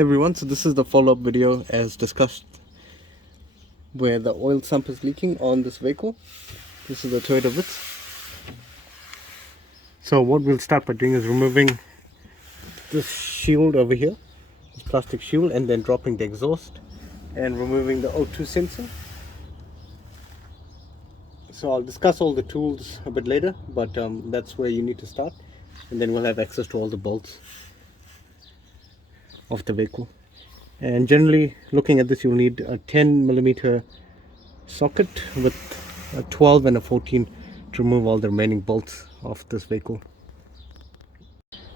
Everyone, so this is the follow-up video as discussed where the oil sump is leaking on this vehicle. This is the Toyota Vitz. So what we'll start by doing is removing this shield over here, this plastic shield, and then dropping the exhaust and removing the O2 sensor. So I'll discuss all the tools a bit later, but that's where you need to start, and then we'll have access to all the bolts of the vehicle. And generally, looking at this, you'll need a 10mm socket with a 12 and a 14 to remove all the remaining bolts of this vehicle.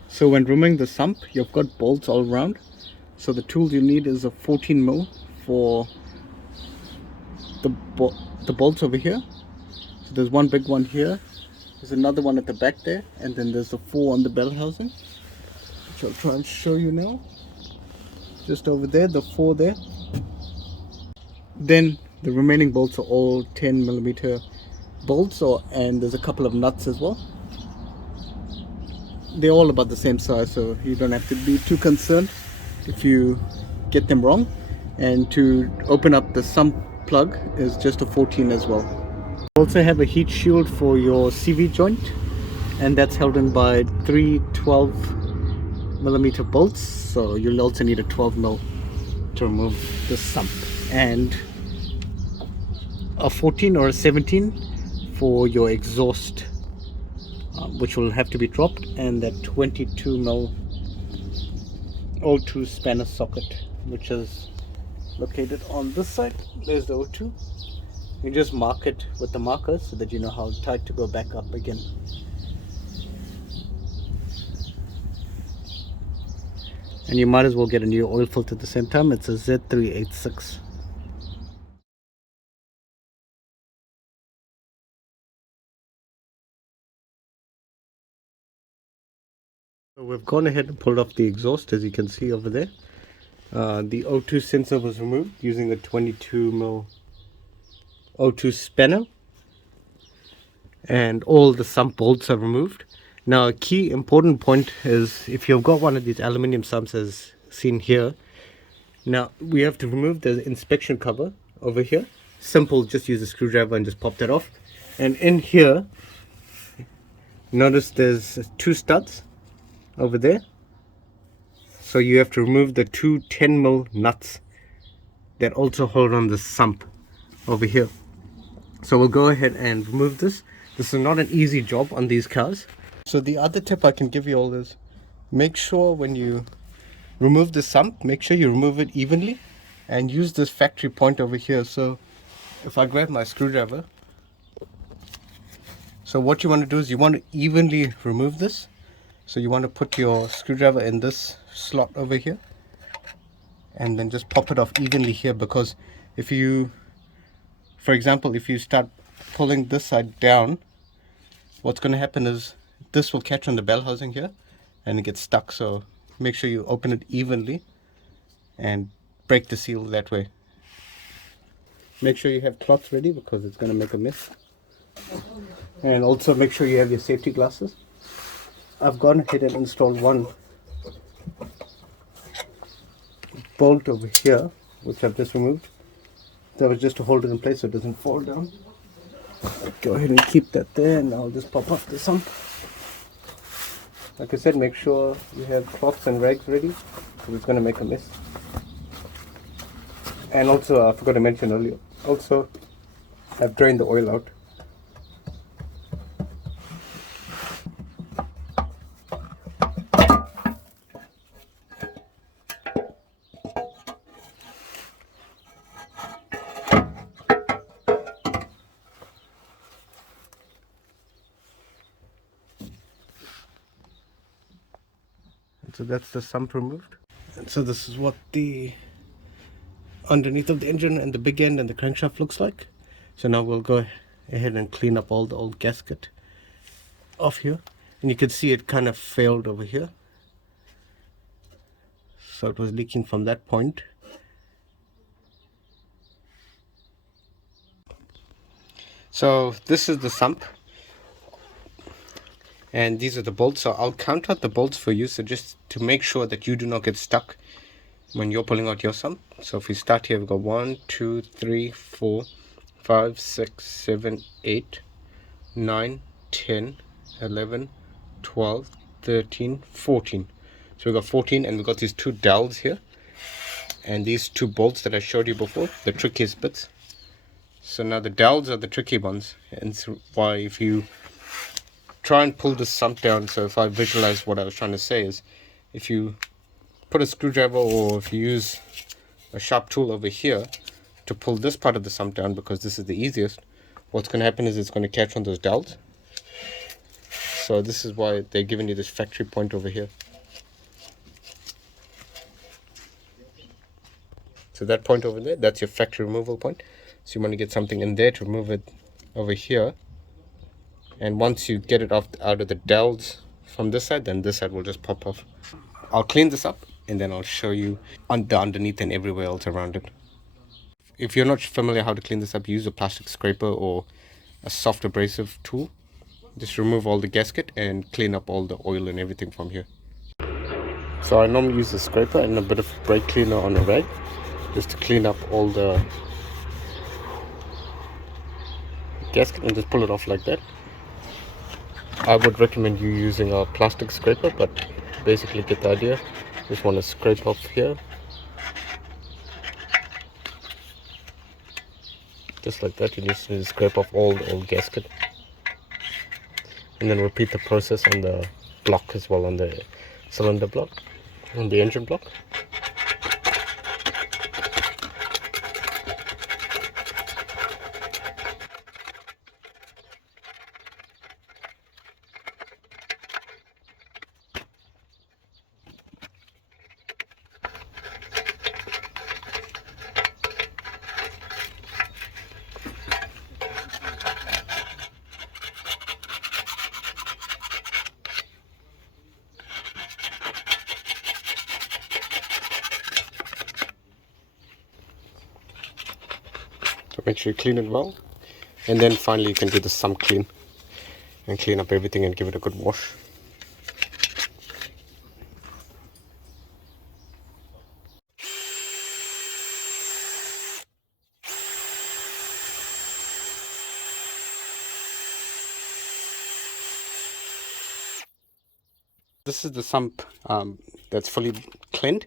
So when removing the sump, you've got bolts all around. So the tool you need is a 14mm for the bolts over here. So there's one big one here, there's another one at the back there, and then there's the 4 on the bell housing, which I'll try and show you now. Just over there, the 4 there. Then the remaining bolts are all 10mm bolts, and there's a couple of nuts as well. They're all about the same size, so you don't have to be too concerned if you get them wrong. And to open up the sump plug is just a 14 as well. You also have a heat shield for your CV joint, and that's held in by 3 12mm bolts, so you'll also need a 12mm to remove the sump, and a 14 or a 17 for your exhaust, which will have to be dropped, and that 22mm O2 spanner socket, which is located on this side. There's the O2. You just mark it with the marker so that you know how tight to go back up again. And you might as well get a new oil filter at the same time. It's a Z386. So we've gone ahead and pulled off the exhaust, as you can see over there. The O2 sensor was removed using a 22mm O2 spanner, and all the sump bolts are removed. Now, a key important point is if you've got one of these aluminium sumps as seen here, now we have to remove the inspection cover over here. Simple, just use a screwdriver and just pop that off. And in here, notice there's 2 studs over there. So you have to remove the 2 10mm nuts that also hold on the sump over here. So we'll go ahead and remove this. This is not an easy job on these cars. So the other tip I can give you all is, make sure when you remove the sump, make sure you remove it evenly, and use this factory point over here. So if I grab my screwdriver, so what you want to do is you want to evenly remove this. So you want to put your screwdriver in this slot over here, and then just pop it off evenly here, because if you, for example, if you start pulling this side down, what's going to happen is this will catch on the bell housing here and it gets stuck. So make sure you open it evenly and break the seal that way. Make sure you have cloths ready because it's going to make a mess. And also make sure you have your safety glasses. I've gone ahead and installed one bolt over here, which I've just removed. That was just to hold it in place so it doesn't fall down. I'll go ahead and keep that there, and I'll just pop off the sump. Like I said, make sure you have cloths and rags ready because it's going to make a mess. And also, I forgot to mention earlier, also I've drained the oil out. So that's the sump removed, and so this is what the underneath of the engine and the big end and the crankshaft looks like. So now we'll go ahead and clean up all the old gasket off here, and you can see it kind of failed over here, so it was leaking from that point. So this is the sump, and these are the bolts. So I'll count out the bolts for you, so just to make sure that you do not get stuck when you're pulling out your sump. So if we start here, we've got 1 2 3 4 5 6 7 8 9 10 11 12 13 14. So we've got 14, and we've got these two dowels here, and these two bolts that I showed you before, the trickiest bits. So now the dowels are the tricky ones, and it's why if you try and pull this sump down, so if I visualize what I was trying to say is, if you put a screwdriver or if you use a sharp tool over here to pull this part of the sump down, because this is the easiest, what's going to happen is it's going to catch on those dowels. So this is why they're giving you this factory point over here. So that point over there, that's your factory removal point. So you want to get something in there to remove it over here. And once you get it off out of the dowels from this side, then this side will just pop off. I'll clean this up and then I'll show you the underneath and everywhere else around it. If you're not familiar how to clean this up, use a plastic scraper or a soft abrasive tool. Just remove all the gasket and clean up all the oil and everything from here. So I normally use a scraper and a bit of brake cleaner on a rag, just to clean up all the gasket and just pull it off like that. I would recommend you using a plastic scraper, but basically get the idea. Just want to scrape off here, just like that. You just need to scrape off all the old gasket, and then repeat the process on the block as well, on the cylinder block, on the engine block. So make sure you clean it well, and then finally you can do the sump clean and clean up everything and give it a good wash. This is the sump that's fully cleaned.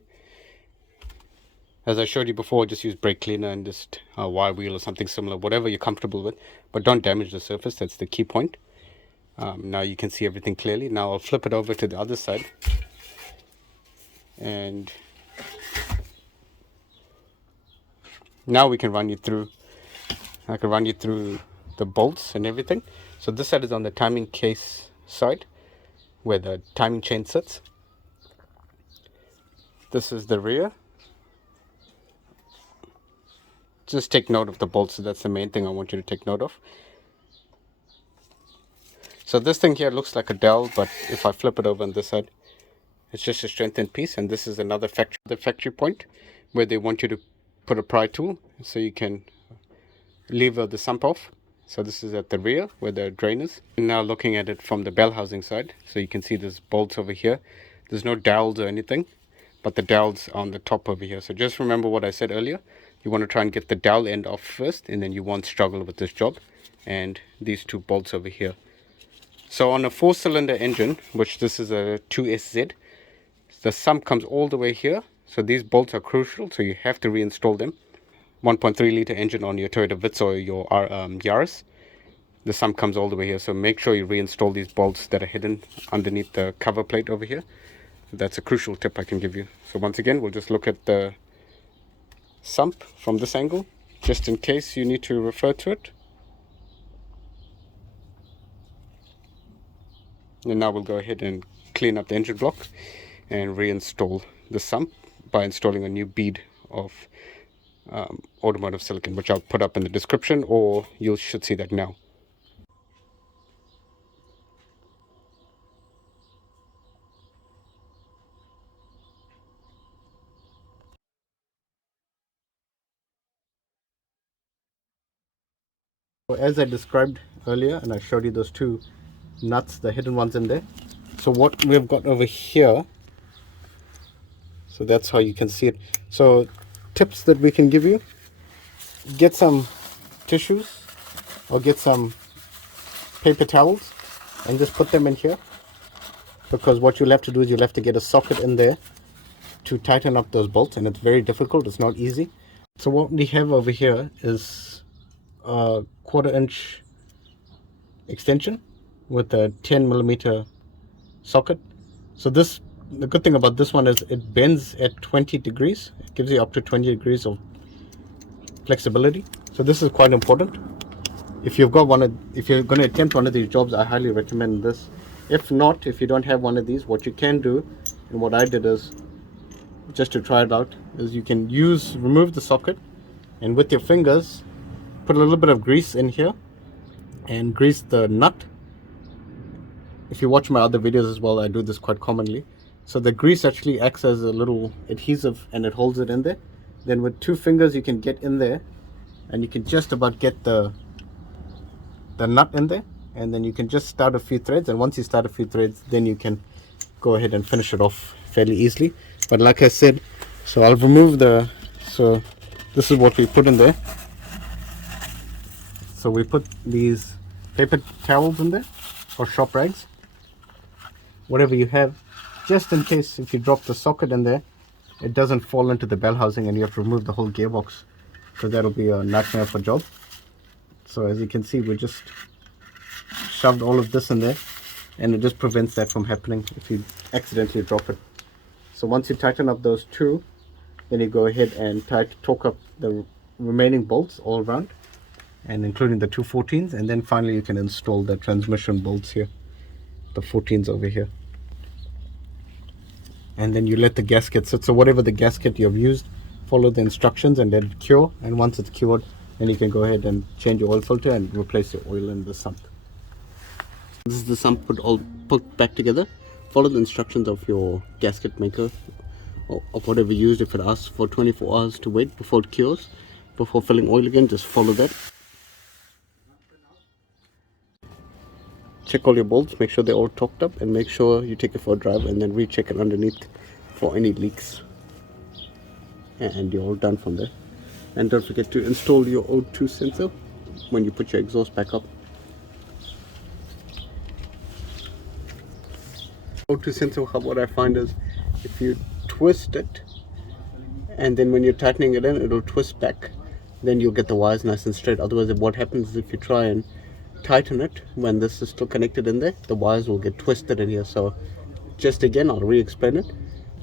As I showed you before, just use brake cleaner and just a wire wheel or something similar, whatever you're comfortable with, but don't damage the surface. That's the key point. Now you can see everything clearly. Now I'll flip it over to the other side, and now we can run you through. I can run you through the bolts and everything. So this side is on the timing case side, where the timing chain sits. This is the rear. Just take note of the bolts. So that's the main thing I want you to take note of. So this thing here looks like a dowel, but if I flip it over on this side, it's just a strengthened piece. And this is another factory point where they want you to put a pry tool so you can lever the sump off. So this is at the rear where the drain is. And now looking at it from the bell housing side, so you can see there's bolts over here. There's no dowels or anything, but the dowels are on the top over here. So just remember what I said earlier. You want to try and get the dowel end off first, and then you won't struggle with this job. And these two bolts over here. So on a 4-cylinder engine, which this is a 2SZ, the sump comes all the way here. So these bolts are crucial, so you have to reinstall them. 1.3 liter engine on your Toyota Vitz or your Yaris, the sump comes all the way here. So make sure you reinstall these bolts that are hidden underneath the cover plate over here. That's a crucial tip I can give you. So once again, we'll just look at the sump from this angle, just in case you need to refer to it. And now we'll go ahead and clean up the engine block and reinstall the sump by installing a new bead of Automotive silicone, which I'll put up in the description, or you should see that now. So as I described earlier, and I showed you those two nuts, the hidden ones in there. So what we've got over here, So that's how you can see it. So tips that we can give you: get some tissues or get some paper towels and just put them in here, because what you'll have to do is you'll have to get a socket in there to tighten up those bolts, and it's very difficult. It's not easy. So what we have over here is a 1/4 inch extension with a 10mm socket. So this, the good thing about this one is it bends at 20 degrees. It gives you up to 20 degrees of flexibility. So this is quite important. If you've got if you're going to attempt one of these jobs, I highly recommend this. If not, if you don't have one of these, what you can do, and what I did is, just to try it out, is you can remove the socket, and with your fingers put a little bit of grease in here and grease the nut. If you watch my other videos as well, I do this quite commonly. So the grease actually acts as a little adhesive and it holds it in there. Then with 2 fingers you can get in there and you can just about get the nut in there, and then you can just start a few threads, and once you start a few threads, then you can go ahead and finish it off fairly easily. But like I said, so I'll remove so this is what we put in there. So we put these paper towels in there, or shop rags, whatever you have, just in case if you drop the socket in there, it doesn't fall into the bell housing and you have to remove the whole gearbox, because that'll be a nightmare for a job. So as you can see, we just shoved all of this in there, and it just prevents that from happening if you accidentally drop it. So once you tighten up those 2, then you go ahead and torque up the remaining bolts all around, and including the 2 14s, and then finally you can install the transmission bolts here, the 14s over here. And then you let the gasket sit. So whatever the gasket you've used, follow the instructions and let it cure, and once it's cured, then you can go ahead and change your oil filter and replace your oil in the sump. This is the sump put back together. Follow the instructions of your gasket maker or of whatever you used. If it asks for 24 hours to wait before it cures, before filling oil again, just follow that. Check all your bolts, make sure they're all torqued up, and make sure you take it for a drive and then recheck it underneath for any leaks. And you're all done from there. And don't forget to install your O2 sensor when you put your exhaust back up. O2 sensor, what I find is if you twist it, and then when you're tightening it in, it'll twist back, then you'll get the wires nice and straight. Otherwise, what happens is if you try and tighten it when this is still connected in there, the wires will get twisted in here. So just again, I'll re-explain it.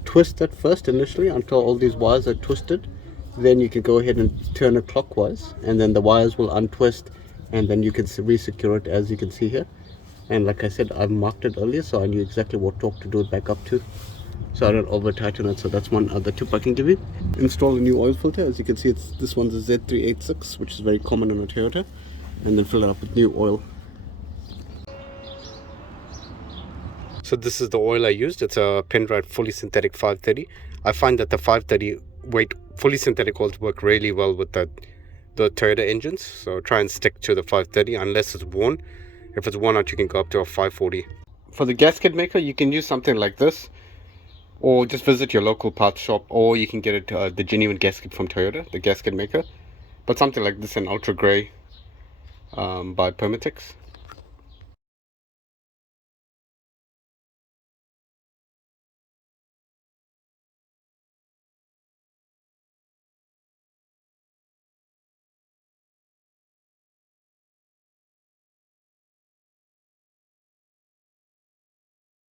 Twist it first initially until all these wires are twisted. Then you can go ahead and turn it clockwise, and then the wires will untwist, and then you can re-secure it, as you can see here. And like I said, I marked it earlier, so I knew exactly what torque to do it back up to, so I don't over tighten it. So that's one other tip I can give you. Install a new oil filter. As you can see, this one's a Z386, which is very common in a Toyota, and then fill it up with new oil. So this is the oil I used. It's a Penrite fully synthetic 530. I find that the 530 weight fully synthetic oils work really well with the Toyota engines. So try and stick to the 530 unless it's worn. If it's worn out, you can go up to a 540. For the gasket maker, you can use something like this, or just visit your local parts shop, or you can get it the genuine gasket from Toyota, the gasket maker. But something like this in ultra grey by Permatex.